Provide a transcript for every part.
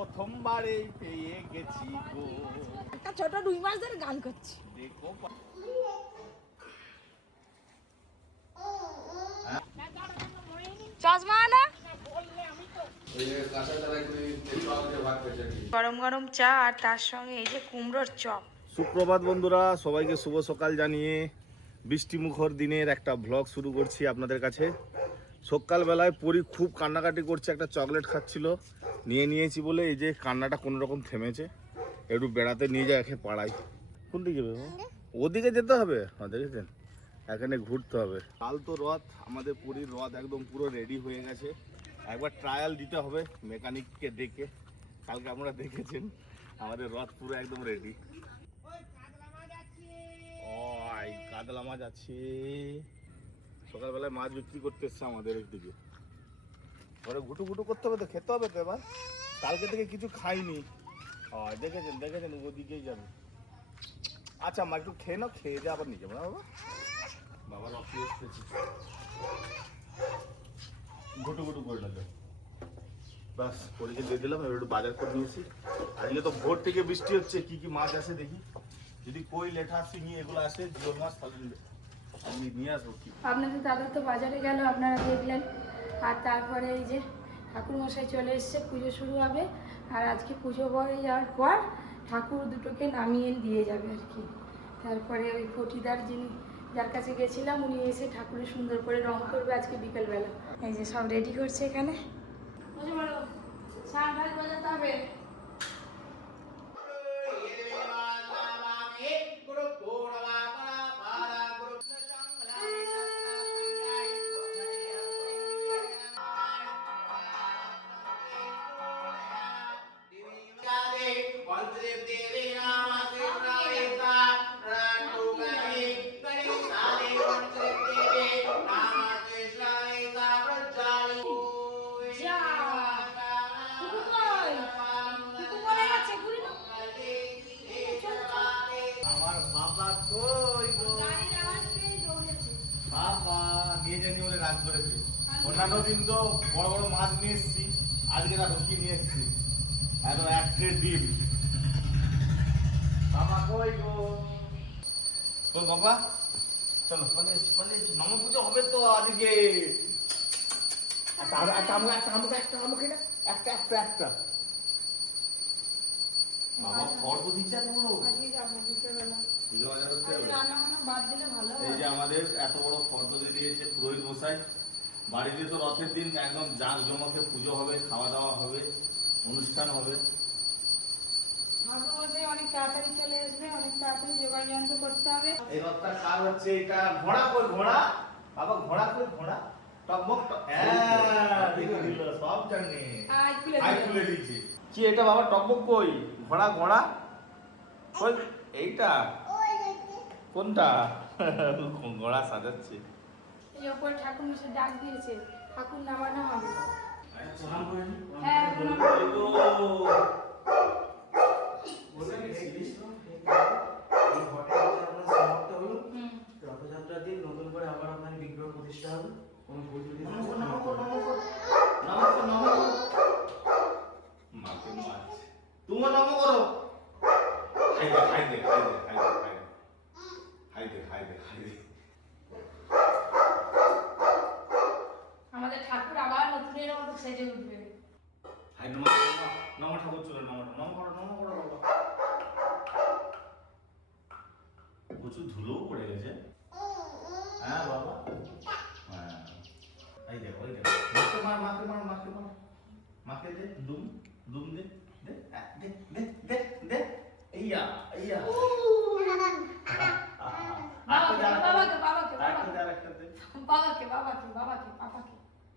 প্রথমবারে পেয়ে গেছি গো। একটা ছোট রুই মাছ ধরে গান করছি। দেখো চশমা না গরম গরম চা আর তার সঙ্গে এই যে কুমড়োর চপ। সুপ্রভাত বন্ধুরা, সবাইকে শুভ সকাল জানিয়ে বৃষ্টিমুখর দিনের একটা ভ্লগ শুরু করছি আপনাদের কাছে। সকালবেলায় পরি খুব কান্নাকাটি করছে, একটা চকলেট খাচ্ছিল, নিয়েছি বলে এই যে কান্নাটা কোনো রকম থেমেছে। একটু বেড়াতে নিয়ে যায় একে পাড়াই। কোন দিকে যাবে? ওদিকে যেতে হবে। দেখেছেন, এখানে ঘুরতে হবে। কাল তো রথ, আমাদের পুরীর রথ একদম পুরো রেডি হয়ে গেছে। একবার ট্রায়াল দিতে হবে মেকানিককে ডেকে। কালকে আপনারা দেখেছেন আমাদের রথ পুরো একদম রেডি। কাতলা মাছ আছে, সকালবেলায় মাছ বিক্রি করতে এসছে আমাদের দিকে। ঘরে ঘুটু ঘুটু করতে হবে তো, খেতে হবে তো এবার। কালকে থেকে কিছু খাইনি। দেখেছেন ওদিকেই যাবে। আচ্ছা মা একটু খেয়ে নাও, খেয়ে যা আবার নিয়ে যাবো না বাবা। বাবার অফিস এসেছি, ঘুটু ঘুটু করে নেবে বাস। পরীকে দিয়ে দিলাম, এবার একটু বাজার করে নিয়েছি। আজকে তো ভোর থেকে বৃষ্টি হচ্ছে, কি কি মাছ আছে দেখি। যদি কই লেঠা শিঙি এগুলো আসে, জিওল মাছ, তাহলে আমি নিয়ে আসবো। কি আপনাদের দাদা তো বাজারে গেল, আপনারা দেখলেন। আর তারপরে এই যে ঠাকুরমশাই চলে এসছে, পুজো শুরু হবে। আর আজকে পুজো হয়ে যাওয়ার পর ঠাকুর দুটোকে নামিয়ে দিয়ে যাবে আর কি। তারপরে ওই ফটিদার যিনি যার কাছে গেছিলাম, উনি এসে ঠাকুরের সুন্দর করে রং করবে আজকে বিকেলবেলা। এই যে সব রেডি করছে এখানে। সান ঢাক বাজাতে হবে। অন্যান্য দিন তো বড় বড় মাছ নিয়ে এসেছি, আজকে না ঢুকিয়ে নিয়ে এসেছি একদম এক ট্রে ডিম। বাবা কই গো? তোর বাবা চলো, পালিয়েছি। মামা পুজো হবে তো আজকে। একটা বাবা ফর্দ দিচ্ছে এত বড়। এই যে আমাদের এত বড় ফর্দ দিয়ে দিয়েছে পুরোহিত মশাই। বাড়িতে তো রথের দিন একদম জাঁকজমকে পুজো হবে, খাওয়া দাওয়া হবে, অনুষ্ঠান হবে। অনেক তাড়াতাড়ি চলে আসবে, অনেক তাড়াতাড়ি জোগাড় যন্ত্র করতে হবে। এই রথটার কাজ হচ্ছে এটা। ঘোড়া কই ঘোড়া? বাবা ঘোড়া কই ঘোড়া? টকবক দিল সব জানে। আই খুলে দিয়েছি। কি এটা বাবা? টকবক কই? ঘোড়া ঘোড়া কই? এইটা কোনটা? ঘোড়া সাজাচ্ছে। এই ওপরে ঠাকুর মশাই ডাক দিয়েছে, ঠাকুর নামানো হবে। প্রণাম করে নি। হ্যাঁ রথযাত্রা দিন নতুন করে আবার আপনার বিগ্রহ প্রতিষ্ঠা হবে। কোনো ভুল ত্রুটি তুমি নম করো। আমাদের ঠাকুর আবার নতুনের মতো সেজে উঠবে। নম ঠাকুর চলে, নম করো বাবা। প্রচুর ধুলোও পড়ে গেছে। হ্যাঁ বাবা, হ্যাঁ এই দেখো মাকে দে দুম দে দে এইয়া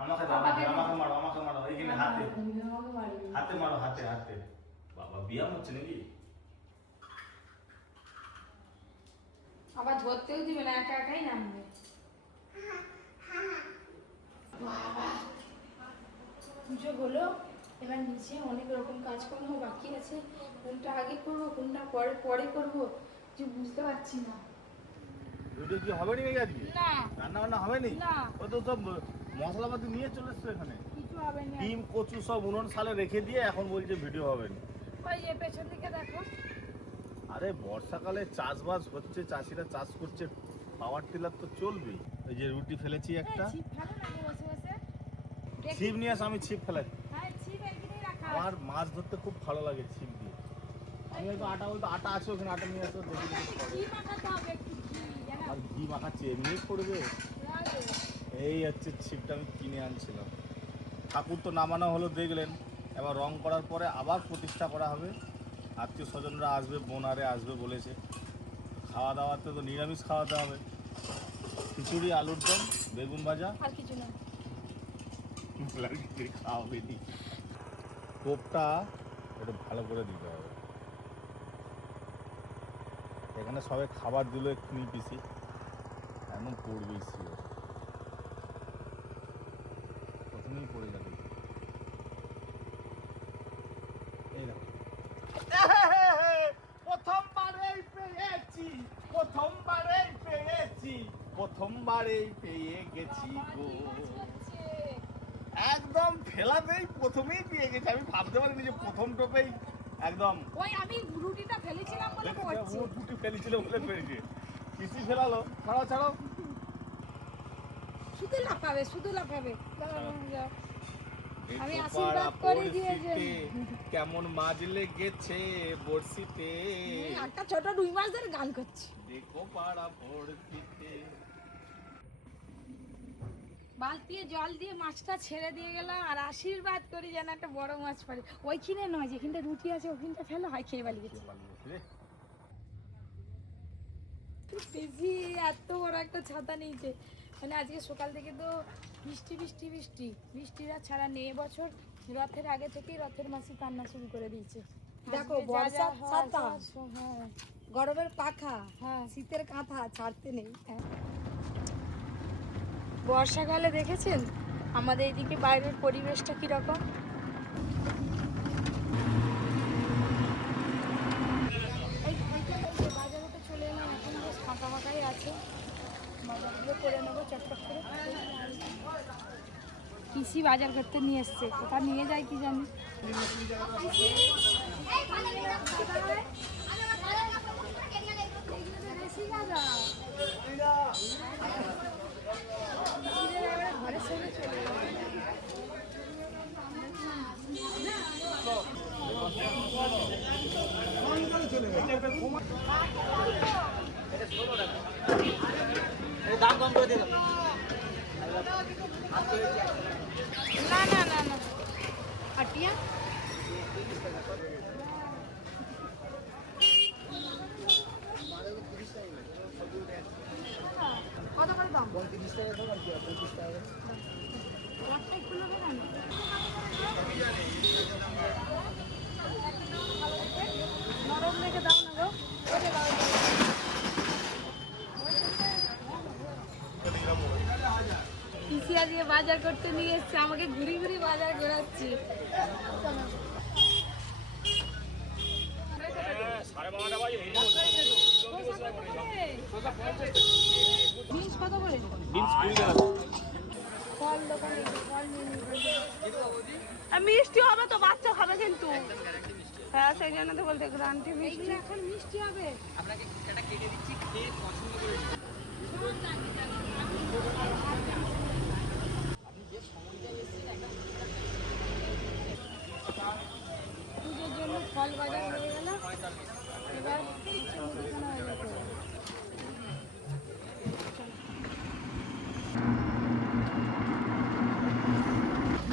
আমাকে মারো এইখানে হাতে মারো। বাবা বিয়াম হচ্ছে নাকি? আবার ধরতেও দিবে না, একা একাই নামবে। পুজো হলো, এবার নিচে অনেক রকম কাজকর্ম বাকি আছে। কোনটা আগে করবো, কোনটা পরে করবো, কিছু বুঝতে পারছি না। ভিডিও কি হবে নাকি আজকে? না, রান্না বান্না হবে নি? না, ও তো সব মশলাপাতি নিয়ে চলে এসছো এখানে। কিছু কিচ্ছু হবে না। ডিম কচু সব উনুন সালে রেখে দিয়ে এখন বলছে ভিডিও হবে না। ওই যে পেছন দিকে দেখো। আরে বর্ষাকালে চাষবাস হচ্ছে, চাষিরা চাষ করছে, পাওয়ার টিলার তো চলবেই। এই যে রুটি ফেলেছি একটা, ছিপ ফেলো না বসে বসে। ছিপ নিয়ে আসে, আমি ছিপ ফেলাই। হ্যাঁ ছিপ এইখানেই রাখা। আমার মাছ ধরতে খুব ভালো লাগে ছিপ দিয়ে। আমি হয়তো আটা বলতে আটা আছে ওখানে, আটা নিয়ে আসো দেখি দেখি পড়ে। ঘি মাখাতে হবে একটু ঘি, জানো? আর ঘি মাখাচ্ছে এমনি পড়বে। রাখো। এই হচ্ছে ছিপটা আমি কিনে আনছিলাম। ঠাকুর তো নামানো হলো দেখলেন, এবার রং করার পরে আবার প্রতিষ্ঠা করা হবে। আত্মীয় স্বজনরা আসবে, বোনারে আসবে বলেছে। খাওয়া দাওয়াতে তো নিরামিষ খাওয়াতে হবে, খিচুড়ি, আলুর দম, বেগুন ভাজা, আর কিছু না। খাওয়াবে নি। টোপটা একটু ভালো করে দিতে হবে। এখানে সবাই খাবার দিল এক্ষুনি পিসি, এমন পড়বেই শিওর, প্রথমেই পড়ে যাবে। এই দেখো, প্রথমবারেই পেয়েছি, প্রথমবারেই পেয়েছি, প্রথমবারেই পেয়ে গেছি গো। একদম ফেলাতেই প্রথমেই পেয়ে গেছি। আমি ভাবতে পারিনি যে প্রথম টোপেই একদম। ওই আমি রুটিটা ফেলেছিলাম বলে পড়ছে। ও ফুটি ফেলেছিল বলে পেরেছে। কিসি ফেলালো, ছাড়াও ছাড়াও। শুধু লাফাবে, শুধু লাফাবে। দাঁড়াও, আমি দেখো আশীর্বাদ পাড়া করে দিয়েছি। বড়শিতে কেমন মাছ লেগেছে বড়শিতে। একটা ছোট রুই মাছ ধরে গান করছি। দেখো পাড়া বড়শিতে। বালতিতে জল দিয়ে মাছটা ছেড়ে দিয়ে গেলাম আর আশীর্বাদ করি যেন একটা বড় মাছ পারে। ওইখানে নয়, যেখানটা রুটি আছে ওখানটা ফেলা হয়, খেয়ে বালি গেছে। পিসি এত বড় একটা ছাতা নিয়েছে, মানে আজকে সকাল থেকে তো বৃষ্টি বৃষ্টি বৃষ্টি, বৃষ্টিরা ছাড়া নেই। এবছর রথের আগে থেকেই রথের মাসি কান্না শুরু করে দিয়েছে। দেখো, আজকে যা যা বর্ষার হয়, ছাতা, হ্যাঁ গরমের পাখা, হ্যাঁ। শীতের কাঁথা ছাড়তে নেই। বর্ষাকালে দেখেছেন আমাদের এদিকে বাইরের পরিবেশটা কিরকম। বাজারে তো চলে এলাম, এখন বেশ ফাঁকা ফাঁকাই আছে। বাজারগুলো করে নেবো চটপট করে। পিসি বাজার করতে নিয়ে এসছে, কোথা নিয়ে যায় কি জানি। ঘরের সঙ্গে চলে এলাম। দাম কম করে দিলাম। না না না না, আটিয়া কত করে দাম? 30 টাকা দাম আর কি, 25 টাকা। রাস্তায় খুলে দেবেন। নরম রেখে দাও না গো। পিসি আজকে বাজার করতে নিয়ে এসছে, আমাকে ঘুরি ঘুরি বাজার ঘোরাচ্ছি। বিনস কত করে? ফল দোকানে ফল নিয়ে নিয়ে। মিষ্টি হবে তো, বাচ্চা খাবে কিন্তু। হ্যাঁ সেই জন্য তো বলতে গ্রান্টি মিষ্টি। এইগুলো এখন মিষ্টি হবে। পুজোর জন্য ফল বাজার হয়ে গেল, এবার মুদিখানা হয়ে যেতে হবে।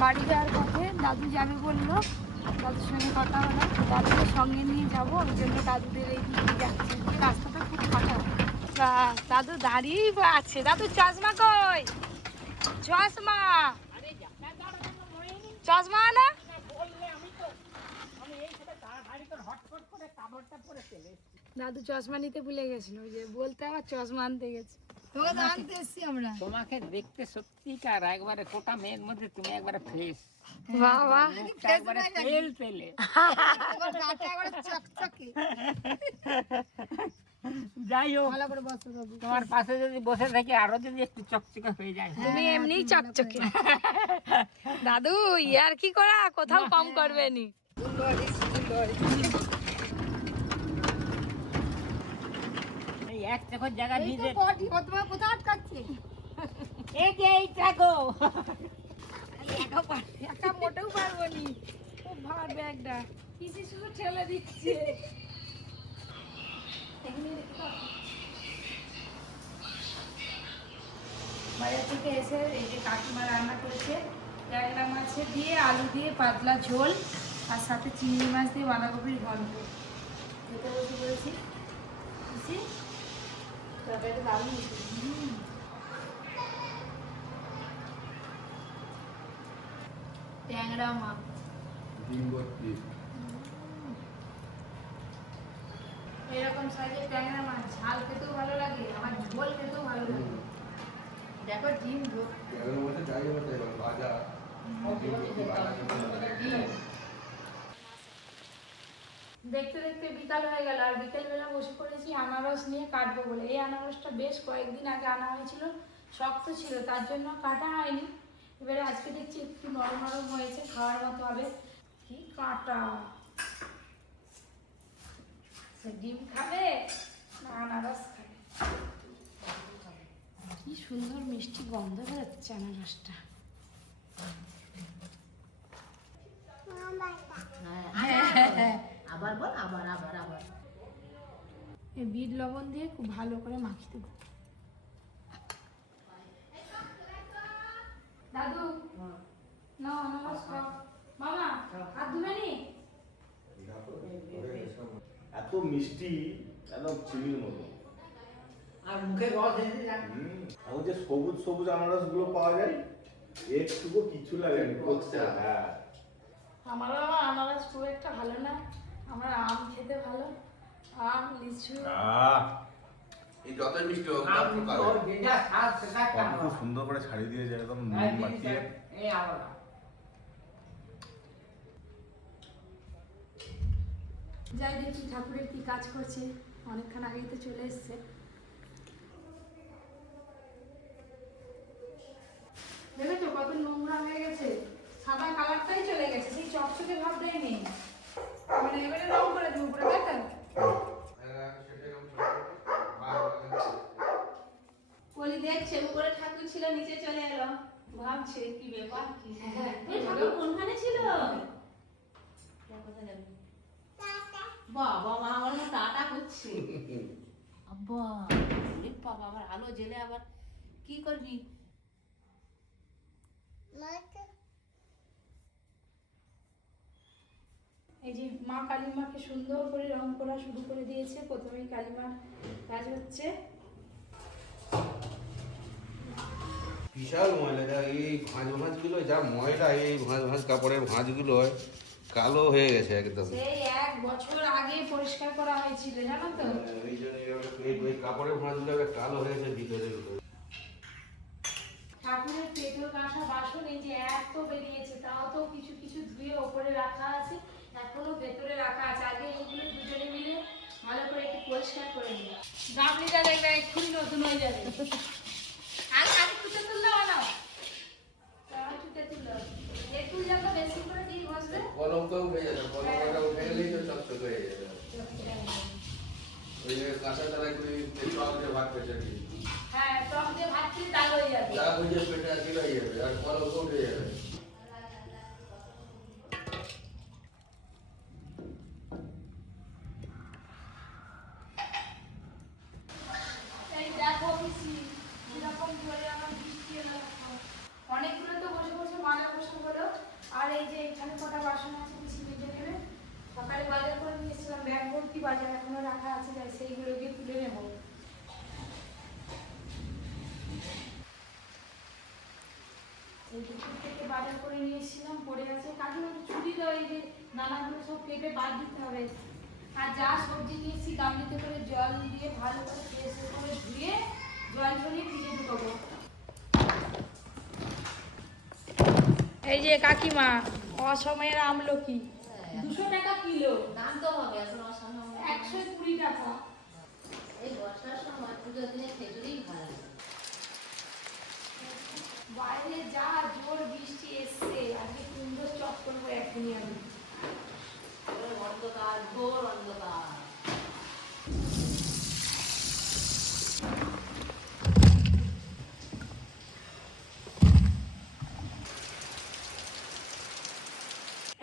বাড়ি যাওয়ার পথে দাদু যাবে বললো, দাদুর সঙ্গে কথা হলো, দাদুকে সঙ্গে নিয়ে যাবো, ওই জন্য দাদুদের এই দিকে যাচ্ছি। রাস্তাটা খুব ফাঁকা। দাদু দাঁড়িয়েই আছে। দাদু চশমা কই? চশমা, চশমা না? দাদু চশমা নিতে ভুলে গেছিল, ওই যে বলতে আবার চশমা আনতে গেছে। তোমাকে তো আনতে এসছি আমরা। তোমাকে দেখতে সত্যিকার একবারে কোটা মেয়ের মধ্যে তুমি একবারে ফ্রেশ, বাবা একবারে তেল তেলে। তোমার গাটা একবারে চকচকে। যাই হোক, ভালো করে বসো বাবু। তোমার পাশে যদি বসে থাকি আরো যদি একটু চকচকে হয়ে যায়। তুমি এমনিই চকচকে। দাদু ইয়ার কি করা কোথাও কম করবে নি। এই এক চোখের জায়গা এই তো দিয়ে পটি, ও তোমার কোথায় আটকাচ্ছে? এইটা গো। একা মোটেও পারবো নি, খুব ভার ব্যাগটা কিসে শুধু ঠেলে দিচ্ছে। বাজার থেকে এসে এই যে কাকিমা রান্না করেছে ট্যাংরা মাছের দিয়ে আলু দিয়ে পাতলা ঝোল আর সাথে চিংড়ি মাছ দিয়ে বাঁধাকপির ঘন্ট খেতে বসে পড়েছি। বুঝছি তরকারিটা দারুণ হয়েছে। ট্যাংরা মাছ এরকম সাইজের ট্যাংরা মাছ ঝাল খেতেও ভালো লাগে, আমার ঝোল খেতেও ভালো লাগে। দেখো ডিম দেখতে দেখতে বিকাল হয়ে গেল আর বিকেলবেলা বসে পড়েছি আনারস নিয়ে কাটবো বলে। এই আনারসটা বেশ কয়েকদিন আগে আনা হয়েছিল, শক্ত ছিল তার জন্য কাটা হয়নি। এবারে আজকে দেখছি একটু নরম নরম হয়েছে, খাওয়ার মতো হবে। কি কাটা, ডিম খাবে না আনারস খাবে? কি সুন্দর মিষ্টি গন্ধ বেরোচ্ছে আনারসটা। আবার বল, আবার আবার আবার এই বিট লবণ দিয়ে খুব ভালো করে মাখিয়ে দেবো। দাদু না আনারস খাও। মামা হাত ধুবে নি? এত মিষ্টি, একদম চিনির মতো। আর মুখে রস এসে যায়। আর ওই যে সবুজ সবুজ আনারস গুলো পাওয়া যায়, একটুকু কিছু লাগেনি। হ্যাঁ, আমারও আনারস খুব একটা ভালো না, আমার আম খেতে ভালো। আম লিচু এই যতই মিষ্টি হোক আম ওর যেটা স্বাদ সেটা একটা খুব সুন্দর করে ছাড়িয়ে দিয়েছে একদম নুন মাখিয়ে। এই আলাদা। যাই দেখি ঠাকুরের কি কাজ করছে, অনেকক্ষণ আগেই তো চলে এসছে। দেখেছো কত নোংরা হয়ে গেছে, সাদা কালারটাই চলে গেছে, সেই চকচকে ভাবটাই নেই। মানে এবারে রং করে দেবো পুরো, তাই তো? বলি দেখছে উপরে ঠাকুর ছিল নিচে চলে এলো, ভাবছে কি ব্যাপার কি হ্যাঁ, এই ঠাকুর কোনখানে ছিল? কোথায় যাবে? বাবা মা আমার মতো টাটা করছে। আব্বা ওরে বাবা, আবার আলো জ্বেলে আবার কি করবি? এই যে মা কালীমাকে সুন্দর করে রং করা শুরু করে দিয়েছে। প্রথমেই কালীমার কাজ হচ্ছে। বিশাল ময়লা, দেখ এই ভাঁজ গুলো যা ময়লা, এই ভাঁজ কাপড়ের ভাঁজগুলো কালো হয়ে গেছে একদম। সেই 1 বছর আগে পরিষ্কার করা হয়েছিল জানো তো। এই জন্য এই কাপড়ের ভাঁজগুলো কালো হয়ে গেছে ভিতরে। ঠাকুরের পেটর কাঁসা বাসন এই যে এত বেরিয়েছে, তাও তো কিছু কিছু ধুয়ে ওপরে রাখা আছে, এখনো ভেতরে রাখা আছে। আগে এইগুলো দুজনে মিলে ভালো করে একটু পরিষ্কার করে নিই। গামলিটা দেখবে এক্ষুনি নতুন হয়ে যাবে। আর আগে টুটে তুললে বানাও, টুটে তুললো একটু যত বেশি করে দিয়ে বসবে। কলমটা উঠে যাবে, কলমটা উঠে গেলেই তো চকচক হয়ে যাবে। ওই যে কাঁচা তলায় করে টক দিয়ে ভাত পেঁচে দিই, হ্যাঁ টক দিয়ে ভাত খেয়ে দাগ হয়ে যাবে। যা বুঝে পেটে আর কি হয়ে যাবে, আর কলমটা উঠে যাবে। এই দেখো পিসি কিরকম জোরে আমার বৃষ্টি এলো। অনেকগুলো তো বসে বসে মাজা বসে হলো। আর এই যে এখানে কটা বাসন আছে পিসি মেজে নেবে। সকালে বাজার করে নিয়ে এসেছিলাম, ব্যাগ ভর্তি বাজার এখনো রাখা আছে, যাই সেইগুলো গিয়ে তুলে নেবো। এই দুপুর থেকে বাজার করে নিয়ে এসেছিলাম, পড়ে আছে। কাকিমা ছুটি দাও, এই যে দানাগুলো সব কেটে বাদ দিতে হবে। আর যা সবজি নিয়েছি গামলিতে করে জল দিয়ে ভালো করে ফ্রেশ করে ধুয়ে জল ঝরিয়ে ফ্রিজে ঢুকাবো। এই যে কাকিমা অসময়ের আমলকি 200 টাকা কিলো, দাম তো হবে আসলে অসম্ভব। 120 টাকা। এই বর্ষার সময় পুজোর দিনে খেজুরই ভালো লাগে। বাইরে যা জোর বৃষ্টি এসছে, আজকে সুন্দর চপ করবো এখনই আমি। এবার অন্ধকার, ঘোর অন্ধকার।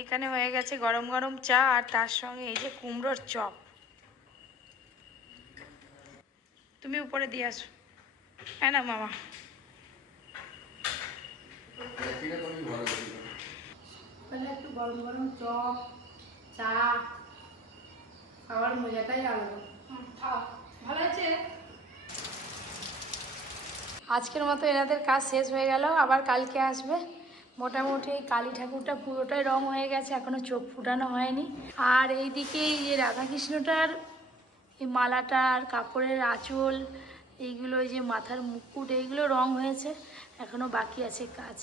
এখানে হয়ে গেছে গরম গরম চা, আর তার সঙ্গে এই যে কুমড়োর চপ। তুমি উপরে দিয়ে আসো। হ্যাঁ না মামা, একটু গরম গরম চপ চা খাওয়ার মজাটাই আলাদা। ভালো আছে। আজকের মতো এনাদের কাজ শেষ হয়ে গেল, আবার কালকে আসবে। মোটামুটি এই কালী ঠাকুরটা পুরোটাই রং হয়ে গেছে, এখনো চোখ ফুটানো হয়নি। আর এইদিকে এই যে রাধাকৃষ্ণটার এই মালাটার কাপড়ের আঁচল, এইগুলো, এই যে মাথার মুকুট, এইগুলো রং হয়েছে, এখনো বাকি আছে কাজ।